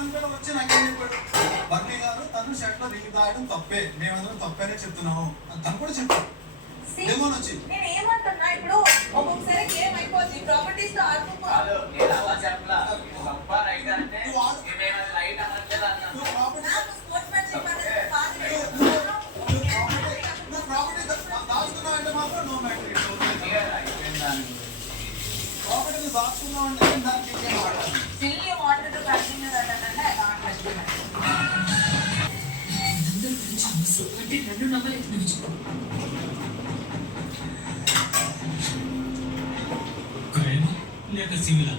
సుమంత్ కూడా వచ్చి నాకేం చెప్పాడు, బర్నీ గారు తను షర్ట్ లో రింగ్ తాగడం తప్పే, మేమందరం తప్పేనే చెప్తున్నాము తను కూడా చెప్పాడు. ఏమని వచ్చి నేను ఏమంటున్నా, ఇప్పుడు ఒక్కొక్కసారి గేమ్ అయిపోద్ది, ప్రాపర్టీస్ తో ఆడుకోవాలి. దాచుకున్నావు అంటే దానికి Still you wanted to continue that and I can't continue. అందరూ గురించి అమ్మసు అంటే నన్ను నమ్మలేదు నువ్వు చెప్పు. ప్రేమ లేక సిమిల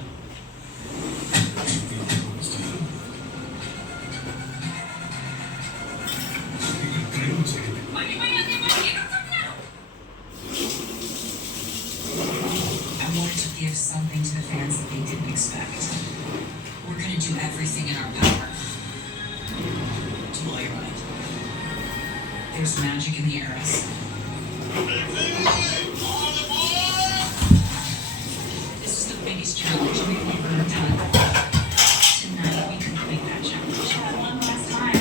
Give something to the fans that they didn't expect. We're going to do everything in our power to blow your mind. There's magic in the eras. This is the biggest challenge we've ever done. Tonight we complete that challenge. One last time.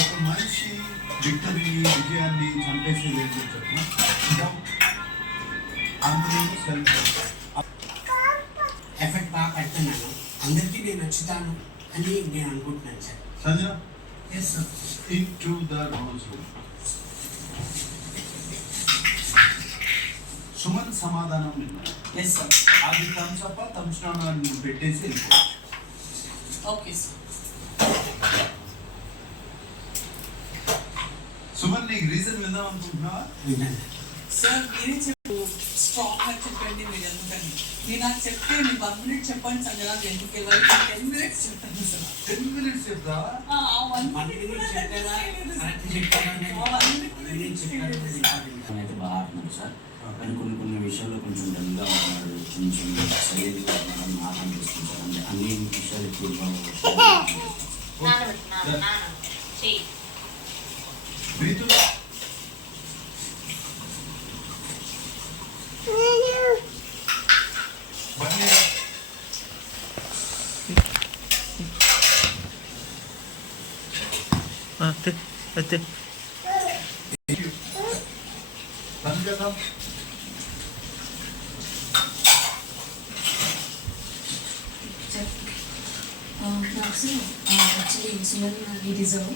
ఒక మనిషి విజయాన్ని చంపేసి లేదు effect బాగా పెడుతున్నాను, అందరికీ నేను నచ్చుతాను అని నేను అనుకుంటున్నాను sir. Sanjana yes sir. into the house. Suman సమాధానం ఎస్ సార్. అది థమ్స్అప్ థమ్స్డౌన్ అని పెట్టేసి వెళ్ళిపోవచ్చు. Okay sir. సుమన్ నీకు రీజన్ విందాం అనుకుంటున్నావా? విన్నాను సార్. మీరే చెప్పు, స్ట్రాంగ్ గా చెప్పండి మీరు ఎందుకని. నేను నాకు చెప్తే మీ 1 minute చెప్పండి సంజన, ఎందుకు ఇవ్వాలి 10 minutes చెప్పండి సార్. 10 minutes చెప్తా? 1 minute కూడా చెప్పారా? కరెక్ట్ చెప్పారా? అయితే బాగా ఆడుతున్నాడు సార్, కానీ కొన్ని విషయాల్లో కొంచెం డల్గా ఉన్నాడు, కొంచెం సైలెంట్గా ఉన్నాడు నాకు అనిపిస్తుంది సార్. అంటే అన్ని విషయాలు ఎక్కువగా యాక్చువల్లీ సుమన్ ఈ డిజర్వ్,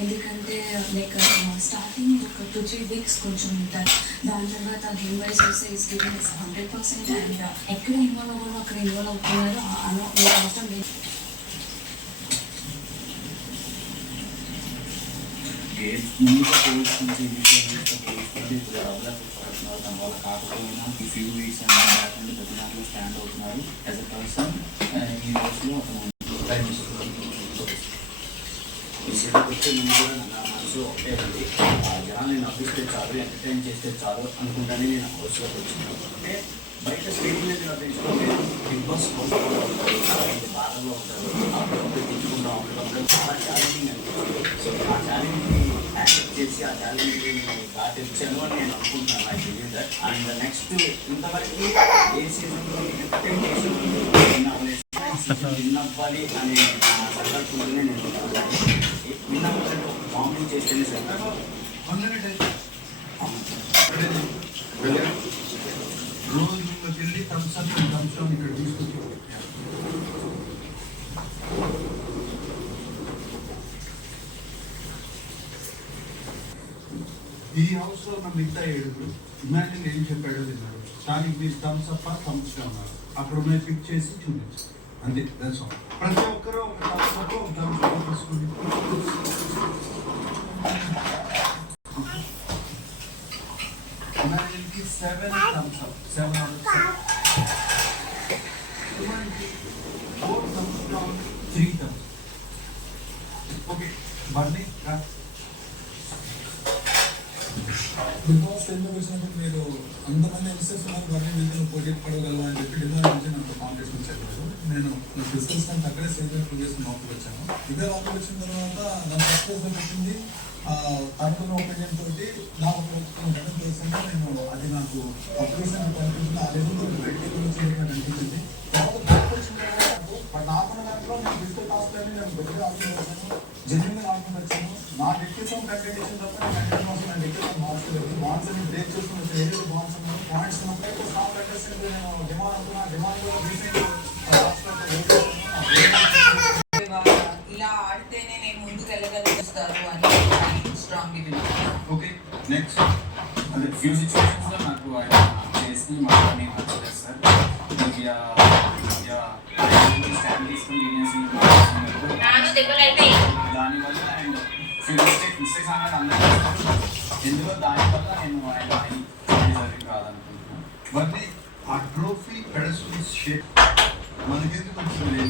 ఎందుకంటే లైక్ స్టార్టింగ్ ఒక 2-3 weeks కొంచెం ఉంటారు, దాని తర్వాత గేమ్ వైజ్ వస్తే ఈస్ గివింగ్ 100% అండ్ ఎక్కడ ఇన్వాల్వ్ అవ్వాలో అక్కడ ఇన్వాల్వ్ అవుతున్నారు. అవసరం లేదు. ముందుగా పోల్చుకుంటే ఈ విషయాలు పోల్చుకుంటే ఇప్పుడు డెవలప్ అవుతున్నారు, తన వల్ల కాకపోయినా ఈ ఫ్యూ వీక్స్ అండ్ ప్రతి దాంట్లో స్టాండ్ అవుతున్నారు. యాజ్ అ పర్సన్ ఈ రోజులో అతను ఈ సిటీకి వచ్చే ముందు కూడా నా మనసు ఒకటే ఉంది, జనాన్ని నవ్విస్తే చాలు, ఎంటర్టైన్ చేస్తే చాలు అనుకుంటానే నేను హౌస్లోకి వచ్చినాను. అంటే బయట స్క్రీన్ మీద నటించుకుంటే బిగ్ బాస్ హౌస్ బాధలో ఉంటారు, అప్పుడప్పుడు తెచ్చుకుంటాం, అప్పుడప్పుడు చాలా ఛాలెంజింగ్ అనిపిస్తుంది. సో ఆ ఛాలెంజ్ని యాక్సెప్ట్ చేసి ఆ ఛాలెంజ్ని నేను దాటించాను అని నేను అనుకుంటున్నాను. I believe that. And next ఇంతవరకు ఏ సీజన్లో ఎంటర్టైన్ చేసి విన్ అవ్వాలి అనే సంకల్పంలోనే నేను విన్ అవ్వాలంటే కామెడీ చేస్తేనే సరే. రోజు వెళ్ళి థమ్స్అప్ థమ్స్డౌన్ ఇక్కడ తీసుకొచ్చి ఈ హౌస్ లో ఉన్న మిగతా 7 ఇమాజిన్ ఏం చెప్పాడో తిన్నాడు. స్టార్టింగ్ ప్లీజ్ థమ్స్అప్ థమ్స్డౌన్ అక్కడ ఉన్నాయి పిక్ చేసి చూపించు, అంతే. That's all. ప్రతి ఒక్కరూ ఒక థమ్స్అప్ ఒక థమ్స్డౌన్ తీసుకుని ఇమాజిన్కి 7 థమ్స్అప్ 7 out of 7. ఇమాజిన్కి 4 థమ్స్డౌన్ 3 థమ్స్. ఓకే బర్నీ బిగ్ బాస్ టైంలోకి వచ్చినప్పుడు మీరు అంతమంది యంగ్స్టర్స్ ఉన్నారు వారిని నేను పోటీ పడగలవా అని చెప్పి డిమాండ్ నుంచి నాకు కాంపిటీషన్ చెప్పారు. నేను ఫిజికల్స్ కంటే అక్కడే స్టేజ్ మీద ప్రూవ్ చేసిన లోపలికి వచ్చాను. ఇదే లోపలికి వచ్చిన తర్వాత నన్ను ఫస్ట్ ప్లేస్లో పెట్టింది తనకున్న ఒపీనియన్ తోటి నాకు గతం చేసింది. నేను అది నాకు అప్లికేషన్ కనిపించింది. ఆ లెవెల్తో బయటకి వచ్చి నాకు అనిపించింది. తర్వాత బయటకు వచ్చిన తర్వాత బట్ నాకున్న దాంట్లో నేను ఫిజికల్ టాస్క్లని నేను గట్టిగా ఆడుకుని వచ్చాను, జెన్యున్గా ఆడుకుని వచ్చాను. నా డెక్కేసం కంటెంట్ ఇచ్చిన తప్ప నా డెక్కేసం మార్చలేదు. బాన్స్ అని బ్రేక్ చేసుకుని వచ్చాను. ఏదైతే బాన్స్ ఉన్నాయో పాయింట్స్ ఉన్నప్పుడే స్ట్రాంగ్ కంటెస్టెంట్ నేను డిమాండ్ అనుకున్నా. డిమాండ్ కూడా ఇలా ఆడితేనే నేను ముందుకు వెళ్ళగలుగుతాను అని స్ట్రాంగ్ ఓకే నెక్స్ట్ అదే ఫ్యూ సిచ్యువేషన్స్లో నాకు ఆయన చేసి మాట్లాడి నచ్చలేదు సార్. స్టాండ్ తీసుకుని దానివల్ల అండ్ ఫ్యూ మిస్టేక్స్ అనేది అందరూ ఎందులో దానివల్ల నేను ఆయన డిజర్వింగ్ కాదనుకుంటున్నాను. మరి ఆ ట్రోఫీ పెడస్టల్ షేప్ మనకెందుకు వచ్చింది?